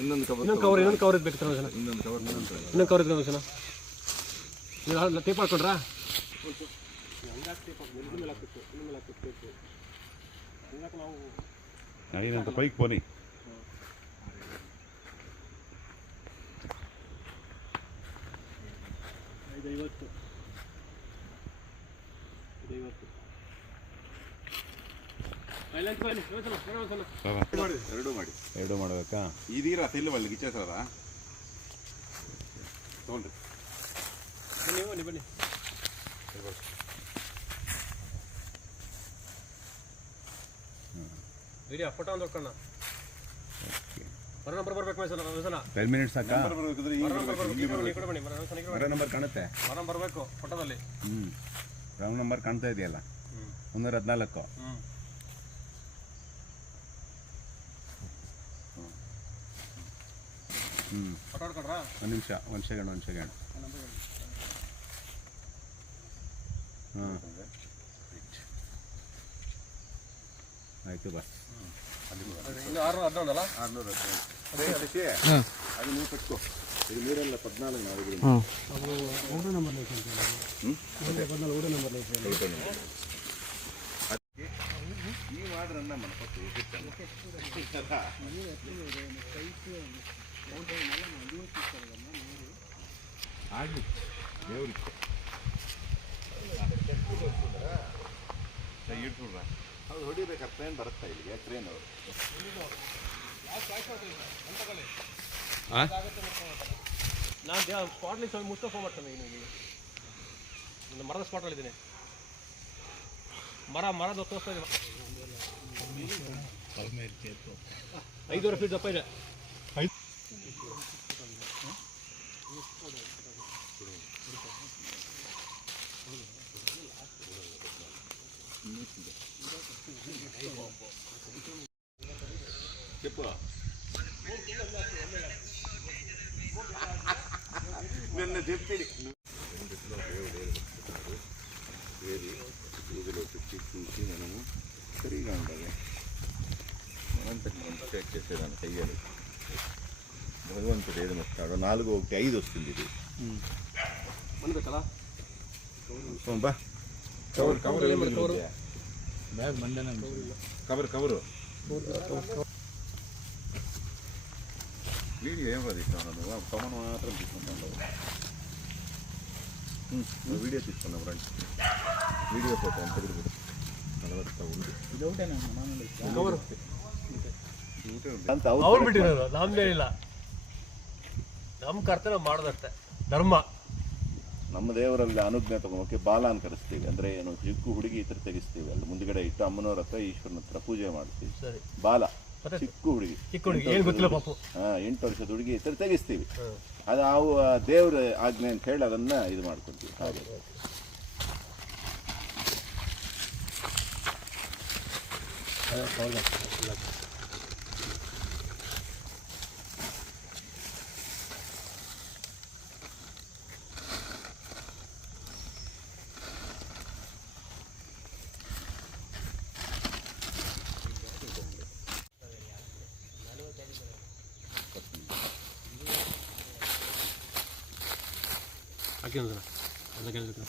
ಇನ್ನೊಂದು ಕವರ್ ಇನ್ನೊಂದು ಕವರ್ ಇನ್ನೊಂದು ಕವರ್ ಇದ್ಬೇಕು ತಗೊಂಡು ಇನ್ನೊಂದು ಕವರ್ ಇನ್ನೊಂದು ಕವರ್ ಇದ್ಕೊಂಡು ಜನ ಟೇಪ್ ಹಾಕೊಂಡ್ರಾ? ಏನಂತ ಪೈಕ್ ಬನ್ನಿ. ಐದು ಐವತ್ತು ಐವತ್ತು ಎರಡು ಮಾಡಿ. ಎರಡು ಮಾಡಬೇಕಾ? ಇದೀರ ತಿಲ್ಲವಲ್ಲ ಗಿಚ್ಚ ಸರ ತೊಗೊಂಡ್ರಿ. ಬನ್ನಿ ಫೋಟೋ ಒಂದು ಹೊಕ್ಕಣ್ಣ ನಂಬರ್ ಬರ್ಬೇಕು ಮಿನಿಟ್ಸ್ ಸಾಕಾ? ನಂಬರ್ ಕಾಣುತ್ತೆ? ಬರಬೇಕು ಫೋಟೋದಲ್ಲಿ ಹ್ಮ್. ನಂಬರ್ ಕಾಣ್ತಾ ಇದೆಯಲ್ಲ? ಒಂದೂರ ಹದಿನಾಲ್ಕು. ಹ್ಞೂ ಒಂದು ನಿಮಿಷ ಒಂದು ಸೆಕೆಂಡ್ ಒಂದು ಸೆಕೆಂಡ್ ಹಾಂ. ಆಯಿತು ಬಸ್ ಅದು ನೀವು ಕಟ್ಕೋ. ಇದು ಮೂರಲ್ಲ ಪದ್ನಾಲ್ಕು ನಾಲ್ಕು ನಂಬರ್ ಲೈಫ್ ಅಂತ ಪದ್ನಾಲ್ಕು ಓಡೋ ನಂಬರ್ ಲೈಫ್ ಈ ಮಾಡ್ರನ್ನ ಮನಪಟ್ಟು ಆಗ್ಲಿ ದೇವ್ರಿಗೆ. ಇಟ್ಬಿಡ್ರ ಅದು ಹೊಡಿಬೇಕಾದ್ರೆ ಟ್ರೈನ್ ಬರುತ್ತಾ ಇಲ್ಲಿಗೆ? ಟ್ರೈನ್ ಅವರು? ನಾನು ಸ್ಪಾಟ್ಲಿ ಸ್ವಲ್ಪ ಮುಚ್ಚೋ ಫೋನ್ ಮಾಡ್ತಾನೆ ಈಗ ನಿಮಗೆ ಒಂದು ಮರದ ಸ್ಪಾಟಲ್ಲಿ ಇದ್ದೀನಿ. ಮರ ಮರದ ತೋರಿಸ್ತಾ ಇದ್ದೀನಿ ಐದೂವರೆ ಫೀಟ್ ದಪ್ಪ ಇದೆ. నిన్న చెప్పింది ఏది పూజలో పెట్టి చూసి మనము సరిగా ఉండాలి మనంతటి మనం ప్రొటెక్ట్ చేసేదాన్ని చెయ్యాలి భగవంతుడు ఏది వస్తాడో నాలుగు ఒకటి ఐదు వస్తుంది ఇది మన పెట్టాలా cover. Cover cover. Cover cover video ఏం రాదు ఇస్తాను నువ్వు కమన్ మాత్రం తీసుకుంటాను వీడియో తీసుకున్నాం రండి వీడియో ఫోటో ఎంత తిరుగుతుంది నలవత్తా ఉంది ಕವರು ಅಂತ ಅವ್ರು ಬಿಟ್ಟಿರೋದು ನಮ್ದೇನಿಲ್ಲ ನಮ್ಮ ಕರ್ತವ್ಯ ಮಾಡೋದಷ್ಟೇ ಧರ್ಮ ನಮ್ಮ ದೇವರಲ್ಲಿ ಅನುಜ್ಞೆ ತಗೊಂಡೋಕೆ ಬಾಲ ಅಂತ ಕರೆಸ್ತೀವಿ. ಅಂದ್ರೆ ಏನು ಚಿಕ್ಕು ಹುಡುಗಿ ಇತರ ಥರ ತೆಗಿಸ್ತೀವಿ ಅಲ್ಲಿ ಮುಂದ್ಗಡೆ ಇಟ್ಟು ಅಮ್ಮನವ್ರ ಹತ್ರ ಈಶ್ವರನ ಹತ್ರ ಪೂಜೆ ಮಾಡ್ತೀವಿ. ಸರಿ. ಬಾಲ ಚಿಕ್ಕು ಹುಡುಗಿ. ಚಿಕ್ಕ ಹುಡುಗಿ ಏನು ಗೊತ್ತಿಲ್ಲ ಪಾಪು. ಹಾ ಎಂಟು ವರ್ಷದ ಹುಡುಗಿ ಇತರ ಥರ ತೆಗಿಸ್ತೀವಿ. ಅದು ನಾವು ಆ ದೇವ್ರ ಆಜ್ಞೆ ಅಂತ ಹೇಳಿ ಅದನ್ನ ಇದು ಮಾಡ್ಕೊತೀವಿ. ಹಾಗೆ. கிணத்துல அந்த கிணத்துல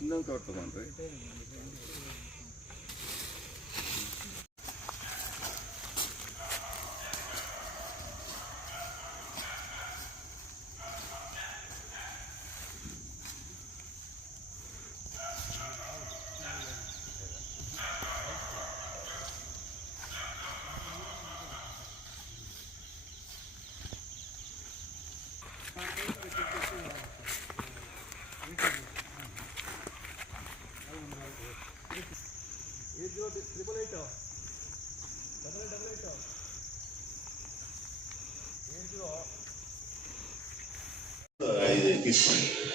இன்னும் தோட்டம் பண்ணுறேன் 있겠어요.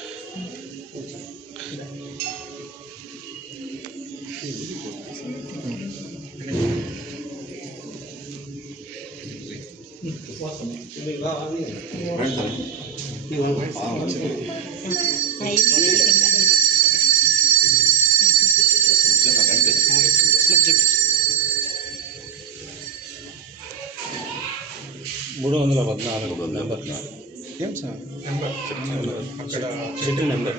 మూడు వందల పద్నాలుగు నెంబర్ ఏం సార్ నెంబర్ పద్నాలుగు ఏం సార్ అక్కడ షెటిల్ నెంబర్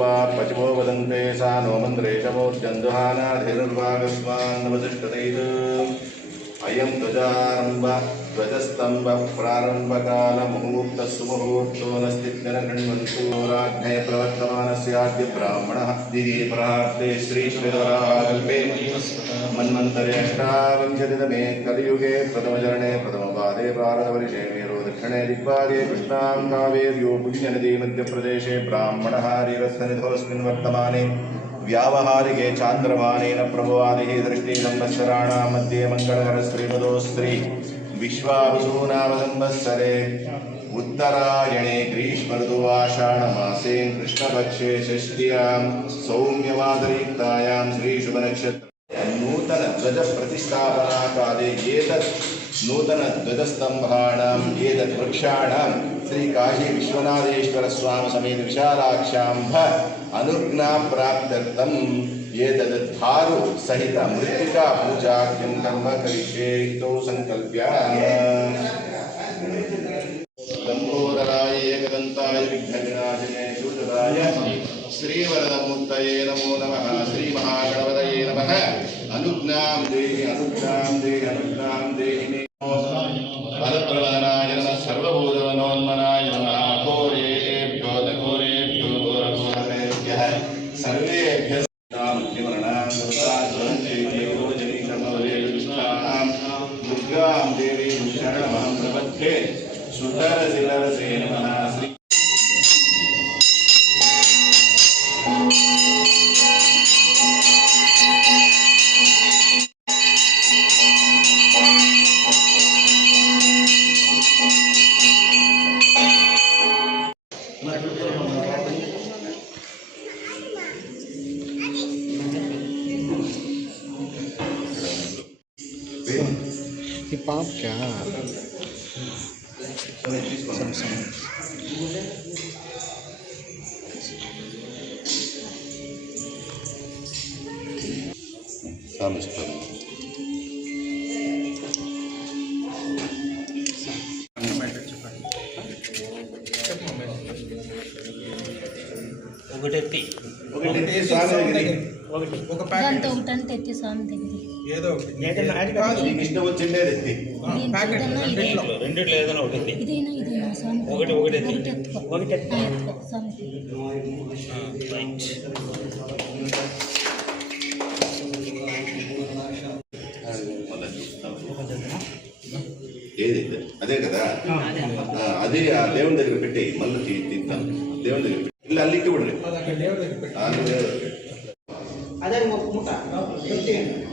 पचवो वदन्ते सा नो मन्द्रेशवोर्जन्धुहानाधिर्वागस्वान्नवतिष्ठदैत् अयं ध्वजारम्भ ध्वजस्तम्भः प्रारम्भकालमुहूर्तः सुमुहूर्तो न स्थित्यनगृह्णन्तु राज्ञे प्रवर्तमानस्याद्य ब्राह्मणः दिदीपरार्ते श्रीश्रीधराकल्पे मन्वन्तरे अष्टाविंशतितमे कलियुगे प्रथमचरणे प्रथमपादे प्रारतपरिषेमे णेरिक्वागे कृष्णां कावेर्यो पुलिजनदे मध्यप्रदेशे ब्राह्मणहारिरसनिधोऽस्मिन् वर्तमाने व्यावहारिके चान्द्रमानेन प्रभुवादिः दृष्टिसंवत्सराणां मध्ये मङ्गलकरश्रीमदोस्त्री विश्वावसूनामसंवत्सरे उत्तरायणे ग्रीष्मर्दुवाषाणमासे कृष्णपक्षे षष्ट्यां सौम्यवादरयुक्तायां श्रीशुभनक्षत्र नूतनध्वजप्रतिष्ठापनाकाले एतत् नूतन ध्वजस्तम्भाणाम् एतत् वृक्षाणां श्री काशी विश्वनाथेश्वर स्वामी समेत विशालाक्षाम्भ अनुज्ञा प्राप्त्यर्थम् एतत् धारु सहित मृत्तिका पूजाख्यं कर्म करिष्ये इतो सङ्कल्प्य। लम्बोदराय एकदन्ताय विघ्नविनाशिने शूदराय श्रीवरदमूर्तये नमो नमः, श्रीमहागणपतये नमः। अनुज्ञां देहि अनुज्ञां देहि, अनुज्ञां शरणमहं प्रपद्ये सुधरशिलरसे नमः। श्री ఈ పాప క్యా సామిస్తారు ఒకటెత్తి ఒకటి స్వామి దగ్గరికి ఒక ప్యాకెట్ దాంతో ఒకటని తెచ్చి స్వామి దగ్గర ఏదో ఒకటి కాదు నీకు ఇష్టం వచ్చిండేది ఎత్తి ప్యాకెట్ ఇదైనా రెండిట్లో రెండిట్లో ఏదైనా ఒకటి. ఇదైనా ఇదైనా? స్వామి ఒకటి, ఒకటి ఎత్తి. ఒకటి ఎత్తుకో. ఒకటి ఎత్తి. ఆ, ఎత్తుకో స్వామి ఏది? అదే కదా? అదే. ఆ దేవుని దగ్గర పెట్టి మళ్ళీ తీ- తింటాను. దేవుని దగ్గర పెట్టి. ఇలా అల్లికి కూడా. అదే ఒక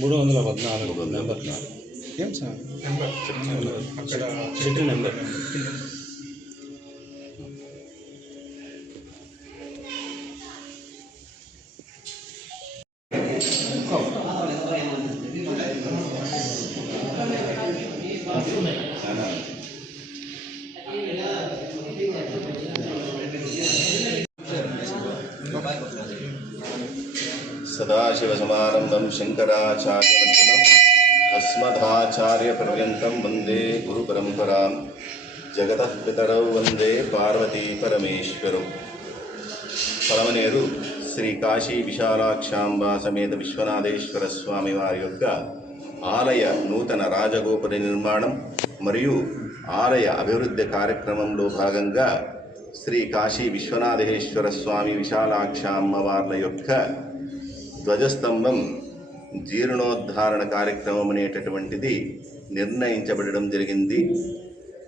మూడు వందల పద్నాలుగు. నెంబర్ ఏం సార్? నెంబర్. అక్కడ చెట్టు నెంబర్. సదాశివసమారంభం శంకరాచార్యమధ్యమం అస్మదాచార్యపర్యంతం వందే గురుపరంపరాం జగతః పితరౌ వందే పార్వతీ పరమేశ్వరం పరమనేరు శ్రీ కాశీ విశాలాక్షాంబా సమేత విశ్వనాథేశ్వర స్వామి వారి యొక్క ఆలయ నూతన రాజగోపుర నిర్మాణం మరియు ఆలయ అభివృద్ధి కార్యక్రమంలో భాగంగా శ్రీ కాశీ విశ్వనాథేశ్వర స్వామి విశాలాక్షాంబ వార్ల యొక్క ధ్వజస్తంభం జీర్ణోద్ధారణ కార్యక్రమం అనేటటువంటిది నిర్ణయించబడడం జరిగింది.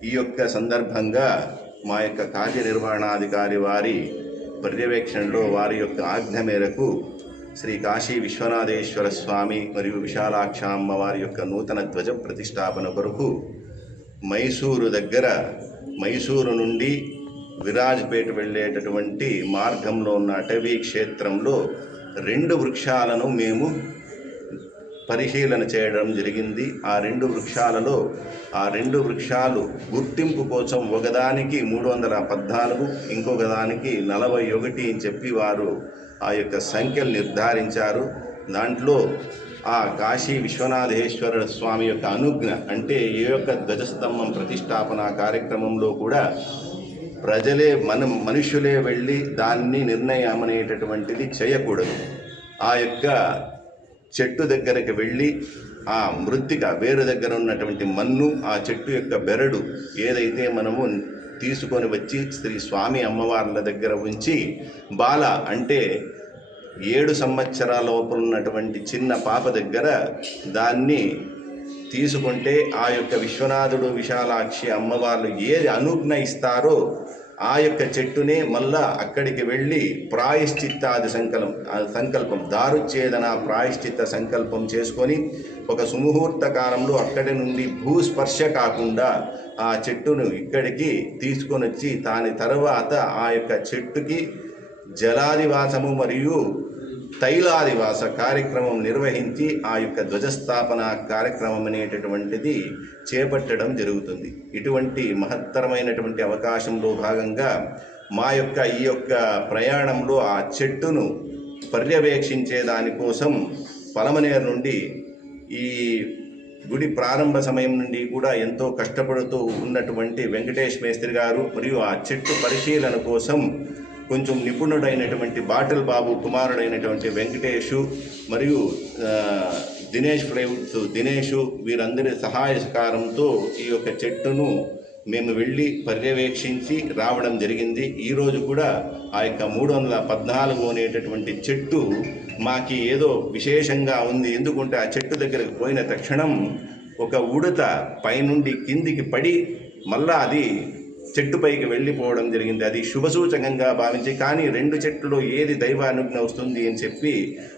ఈ యొక్క సందర్భంగా మా యొక్క కార్యనిర్వహణాధికారి వారి పర్యవేక్షణలో వారి యొక్క ఆజ్ఞ మేరకు శ్రీ కాశీ విశ్వనాథేశ్వర స్వామి మరియు విశాలాక్షామ్మ వారి యొక్క నూతన ధ్వజ ప్రతిష్టాపన కొరకు మైసూరు దగ్గర మైసూరు నుండి విరాజ్పేట వెళ్ళేటటువంటి మార్గంలో ఉన్న అటవీ క్షేత్రంలో రెండు వృక్షాలను మేము పరిశీలన చేయడం జరిగింది. ఆ రెండు వృక్షాలలో ఆ రెండు వృక్షాలు గుర్తింపు కోసం ఒకదానికి మూడు వందల పద్నాలుగు ఇంకొక దానికి నలభై ఒకటి అని చెప్పి వారు ఆ యొక్క సంఖ్యలు నిర్ధారించారు. దాంట్లో ఆ కాశీ విశ్వనాథేశ్వర స్వామి యొక్క అనుజ్ఞ అంటే ఏ యొక్క ధ్వజస్తంభం ప్రతిష్టాపన కార్యక్రమంలో కూడా ప్రజలే మన మనుషులే వెళ్ళి దాన్ని నిర్ణయం అనేటటువంటిది చేయకూడదు. ఆ యొక్క చెట్టు దగ్గరకు వెళ్ళి ఆ మృత్తిక వేరు దగ్గర ఉన్నటువంటి మన్ను ఆ చెట్టు యొక్క బెరడు ఏదైతే మనము తీసుకొని వచ్చి శ్రీ స్వామి అమ్మవార్ల దగ్గర ఉంచి బాల అంటే ఏడు సంవత్సరాల లోపల ఉన్నటువంటి చిన్న పాప దగ్గర దాన్ని తీసుకుంటే ఆ యొక్క విశ్వనాథుడు విశాలాక్షి అమ్మవార్లు ఏది అనుజ్ఞ ఇస్తారో ఆ యొక్క చెట్టునే మళ్ళా అక్కడికి వెళ్ళి ప్రాయశ్చిత్తాది సంకల్పం సంకల్పం దారుచ్ఛేదన ప్రాయశ్చిత్త సంకల్పం చేసుకొని ఒక సుముహూర్త కాలంలో అక్కడి నుండి భూస్పర్శ కాకుండా ఆ చెట్టును ఇక్కడికి తీసుకొని వచ్చి దాని తర్వాత ఆ యొక్క చెట్టుకి జలాదివాసము మరియు తైలాదివాస కార్యక్రమం నిర్వహించి ఆ యొక్క ధ్వజస్థాపన కార్యక్రమం అనేటటువంటిది చేపట్టడం జరుగుతుంది. ఇటువంటి మహత్తరమైనటువంటి అవకాశంలో భాగంగా మా యొక్క ఈ యొక్క ప్రయాణంలో ఆ చెట్టును పర్యవేక్షించే దానికోసం పలమనేరు నుండి ఈ గుడి ప్రారంభ సమయం నుండి కూడా ఎంతో కష్టపడుతూ ఉన్నటువంటి వెంకటేష్ మేస్త్రి గారు మరియు ఆ చెట్టు పరిశీలన కోసం కొంచెం నిపుణుడైనటువంటి బాటల్ బాబు కుమారుడైనటువంటి వెంకటేషు మరియు దినేష్ ఫ్లైవుడ్స్ దినేషు వీరందరి సహాయ సహకారంతో ఈ యొక్క చెట్టును మేము వెళ్ళి పర్యవేక్షించి రావడం జరిగింది. ఈరోజు కూడా ఆ యొక్క మూడు వందల పద్నాలుగు అనేటటువంటి చెట్టు మాకి ఏదో విశేషంగా ఉంది. ఎందుకంటే ఆ చెట్టు దగ్గరకు పోయిన తక్షణం ఒక ఉడత పైనుండి కిందికి పడి మళ్ళా అది చెట్టుపైకి వెళ్ళిపోవడం జరిగింది. అది శుభసూచకంగా భావించి కానీ రెండు చెట్టులో ఏది దైవానుజ్ఞ వస్తుంది అని చెప్పి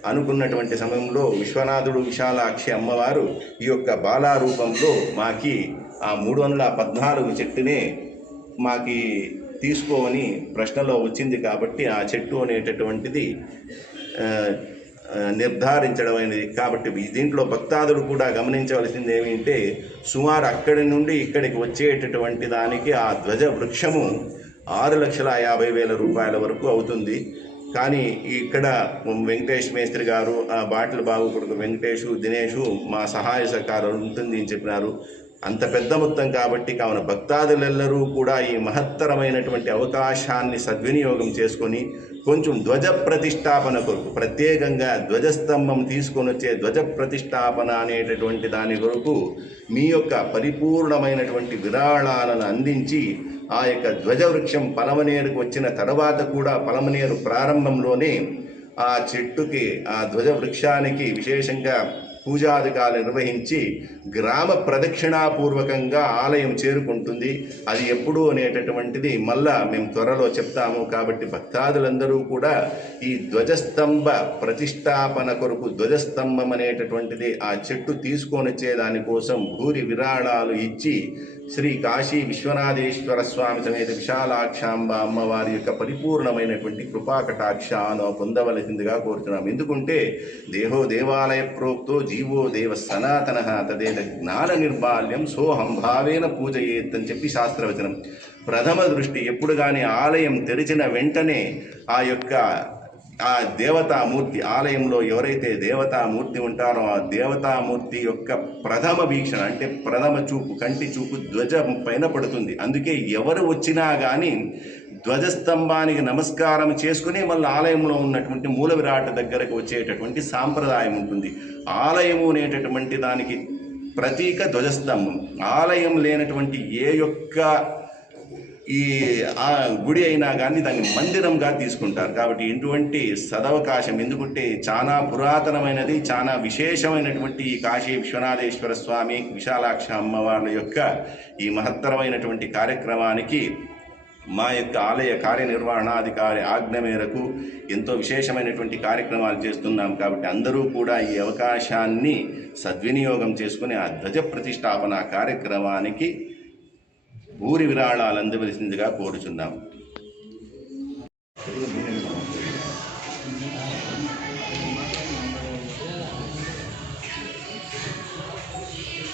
అనుకున్నటువంటి సమయంలో విశ్వనాథుడు విశాలాక్షి అమ్మవారు ఈ యొక్క బాలారూపంలో మాకి ఆ మూడు వందల పద్నాలుగు చెట్టునే మాకి తీసుకోమని ప్రశ్నలో వచ్చింది కాబట్టి ఆ చెట్టు అనేటటువంటిది నిర్ధారించడమైనది. కాబట్టి దీంట్లో భక్తాదుడు కూడా గమనించవలసింది ఏమిటంటే సుమారు అక్కడి నుండి ఇక్కడికి వచ్చేటటువంటి దానికి ఆ ధ్వజ వృక్షము ఆరు లక్షల యాభై వేల రూపాయల వరకు అవుతుంది. కానీ ఇక్కడ వెంకటేష్ మేస్త్రి గారు ఆ బాటిల్ బాబు కొడుకు వెంకటేషు దినేషు మా సహాయ సహకారం ఉంటుంది అని చెప్పినారు. అంత పెద్ద మొత్తం కాబట్టి కావున భక్తాదులెల్లరూ కూడా ఈ మహత్తరమైనటువంటి అవకాశాన్ని సద్వినియోగం చేసుకొని కొంచెం ధ్వజ ప్రతిష్టాపన కొరకు ప్రత్యేకంగా ధ్వజస్తంభం తీసుకొని వచ్చే ధ్వజ ప్రతిష్టాపన అనేటటువంటి దాని కొరకు మీ యొక్క పరిపూర్ణమైనటువంటి విరాళాలను అందించి ఆ యొక్క ధ్వజవృక్షం పలమనేరుకు వచ్చిన తర్వాత కూడా పలమనేరు ప్రారంభంలోనే ఆ చెట్టుకి ఆ ధ్వజ వృక్షానికి విశేషంగా పూజాధికాలు నిర్వహించి గ్రామ ప్రదక్షిణాపూర్వకంగా ఆలయం చేరుకుంటుంది. అది ఎప్పుడు అనేటటువంటిది మళ్ళా మేము త్వరలో చెప్తాము కాబట్టి భక్తాదులందరూ కూడా ఈ ధ్వజస్తంభ ప్రతిష్టాపన కొరకు ధ్వజస్తంభం అనేటటువంటిది ఆ చెట్టు తీసుకొని వచ్చేదానికోసం భూరి విరాళాలు ఇచ్చి శ్రీ కాశీ విశ్వనాథేశ్వర స్వామి సమేత విశాలాక్షాంబ అమ్మవారి యొక్క పరిపూర్ణమైనటువంటి కృపాకటాక్షాను పొందవలసిందిగా కోరుతున్నాం ఎందుకంటే దేహో దేవాలయ ప్రోక్తో జీవో దేవ సనాతన తదేత జ్ఞాన నిర్బాల్యం సోహం భావేన పూజయేత్తని చెప్పి శాస్త్రవచనం. ప్రథమ దృష్టి ఎప్పుడు కానీ ఆలయం తెరిచిన వెంటనే ఆ యొక్క ఆ దేవతామూర్తి ఆలయంలో ఎవరైతే దేవతామూర్తి ఉంటారో ఆ దేవతామూర్తి యొక్క ప్రథమ వీక్షణ అంటే ప్రథమ చూపు కంటి చూపు ధ్వజం పైన పడుతుంది. అందుకే ఎవరు వచ్చినా కానీ ధ్వజస్తంభానికి నమస్కారం చేసుకుని మళ్ళీ ఆలయంలో ఉన్నటువంటి మూల విరాట దగ్గరకు వచ్చేటటువంటి సాంప్రదాయం ఉంటుంది. ఆలయము అనేటటువంటి దానికి ప్రతీక ధ్వజస్తంభం. ఆలయం లేనటువంటి ఏ యొక్క ఈ ఆ గుడి అయినా కానీ దాన్ని మందిరంగా తీసుకుంటారు. కాబట్టి ఇటువంటి సదవకాశం ఎందుకంటే చాలా పురాతనమైనది చాలా విశేషమైనటువంటి ఈ కాశీ విశ్వనాథేశ్వర స్వామి విశాలాక్ష అమ్మవార్ల యొక్క ఈ మహత్తరమైనటువంటి కార్యక్రమానికి మా యొక్క ఆలయ కార్యనిర్వహణాధికారి ఆజ్ఞ మేరకు ఎంతో విశేషమైనటువంటి కార్యక్రమాలు చేస్తున్నాం. కాబట్టి అందరూ కూడా ఈ అవకాశాన్ని సద్వినియోగం చేసుకుని ఆ ధ్వజ ప్రతిష్టాపన కార్యక్రమానికి ఊరి విరాళాలు విరాళాలందవలసిందిగా కోరుచున్నాం